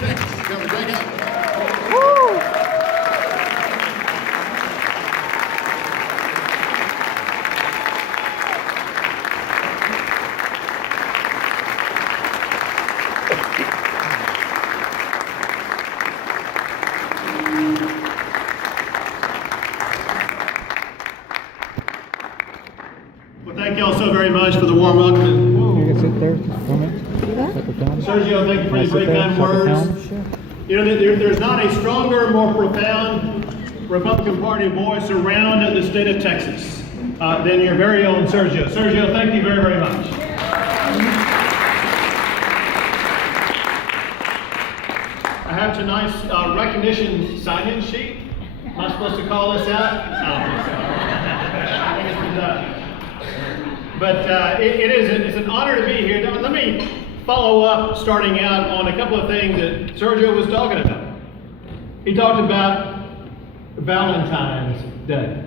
Well, thank you all so very much for the warm welcome. You can sit there for a moment. Sergio, thank you for your very kind words. You know, there's not a stronger, more profound Republican Party voice around the state of Texas than your very own Sergio. Sergio, thank you very, very much. I have tonight's recognition sign-in sheet. Am I supposed to call this out? I think it's been done. But it's an honor to be here. Let me follow up, starting out on a couple of things that Sergio was talking about. He talked about Valentine's Day.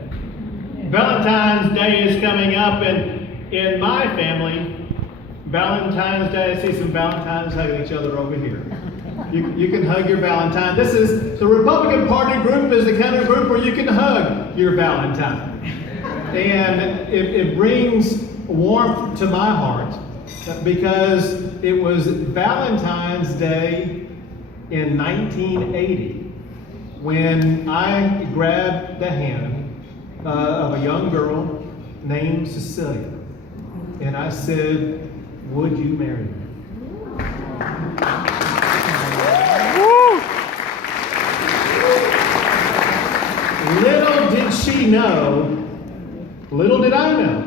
Valentine's Day is coming up, and in my family, Valentine's Day, I see some Valentines hugging each other over here. You can hug your Valentine. This is, the Republican Party group is the kind of group where you can hug your Valentine. And it brings warmth to my heart because it was Valentine's Day in 1980 when I grabbed the hand of a young girl named Cecilia, and I said, "Would you marry me?" Little did I know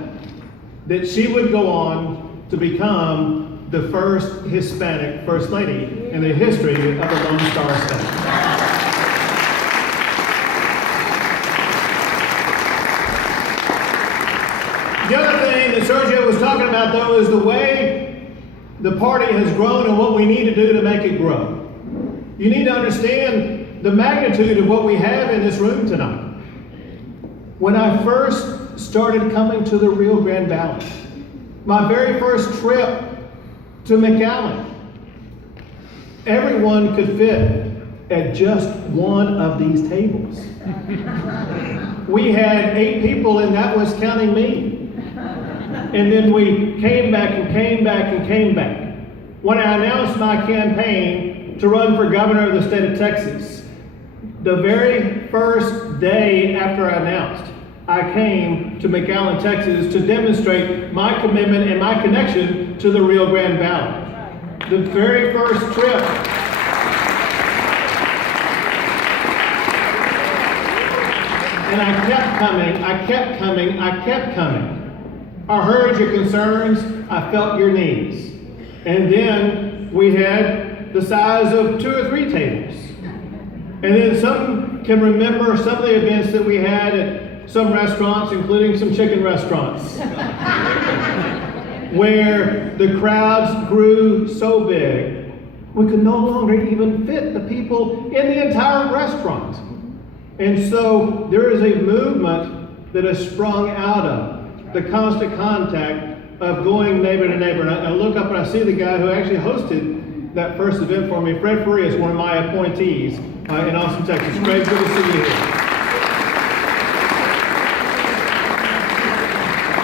that she would go on to become the first Hispanic First Lady in the history of the Lone Star State. The other thing that Sergio was talking about, though, is the way the party has grown and what we need to do to make it grow. You need to understand the magnitude of what we have in this room tonight. When I first started coming to the Rio Grande Valley, my very first trip to McAllen, everyone could fit at just one of these tables. We had 8 people, and that was counting me. And then we came back and came back and came back. When I announced my campaign to run for governor of the state of Texas, the very first day after I announced, I came to McAllen, Texas to demonstrate my commitment and my connection to the Rio Grande Valley. The very first trip. And I kept coming, I kept coming, I kept coming. I heard your concerns, I felt your needs. And then we had the size of 2 or 3 tables. And then some can remember some of the events that we had at some restaurants, including some chicken restaurants, where the crowds grew so big, we could no longer even fit the people in the entire restaurant. And so there is a movement that has sprung out of the constant contact of going neighbor to neighbor. And I look up and I see the guy who actually hosted that first event for me. Fred Faria is one of my appointees in Austin, Texas. Fred, good to see you here.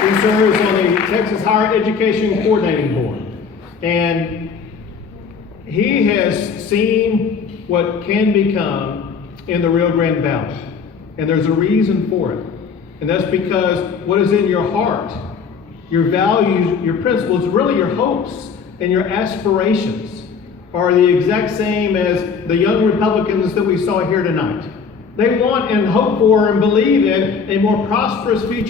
He serves on the Texas Higher Education Coordinating Board. And he has seen what can become in the Rio Grande Valley. And there's a reason for it. And that's because what is in your heart, your values, your principles, really your hopes and your aspirations are the exact same as the young Republicans that we saw here tonight. They want and hope for and believe in a more prosperous future